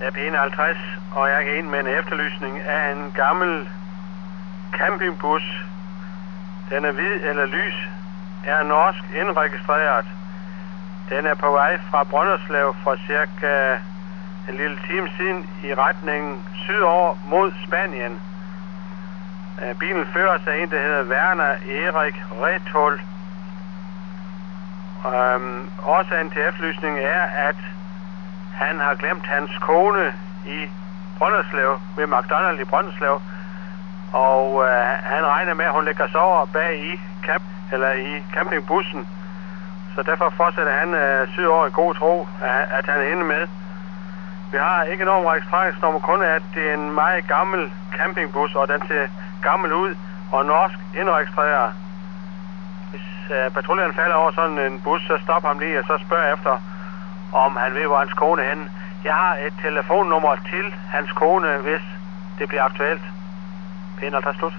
Jeg er P51, og jeg er ind med en efterlysning af en gammel campingbus. Den er hvid eller lys, er norsk indregistreret. Den er på vej fra Brønderslev for cirka en lille time siden i retningen sydover mod Spanien. Bilen føres af en, der hedder Werner Erik Rethol. Årsagen til efterlysningen er, at han har glemt hans kone i Brønderslev, ved McDonald's i Brønderslev. Og han regner med, at hun ligger sover bag i campingbussen. Så derfor fortsætter han sydover i god tro, at han er inde med. Vi har ikke nogen registreringsnummer, kun at det er en meget gammel campingbus, og den ser gammel ud og norsk indregistreret. Hvis patruljeren falder over sådan en bus, så stopper ham lige og så spørger efter, om han ved, hvor hans kone er henne. Jeg har et telefonnummer til hans kone, hvis det bliver aktuelt. P51 slut.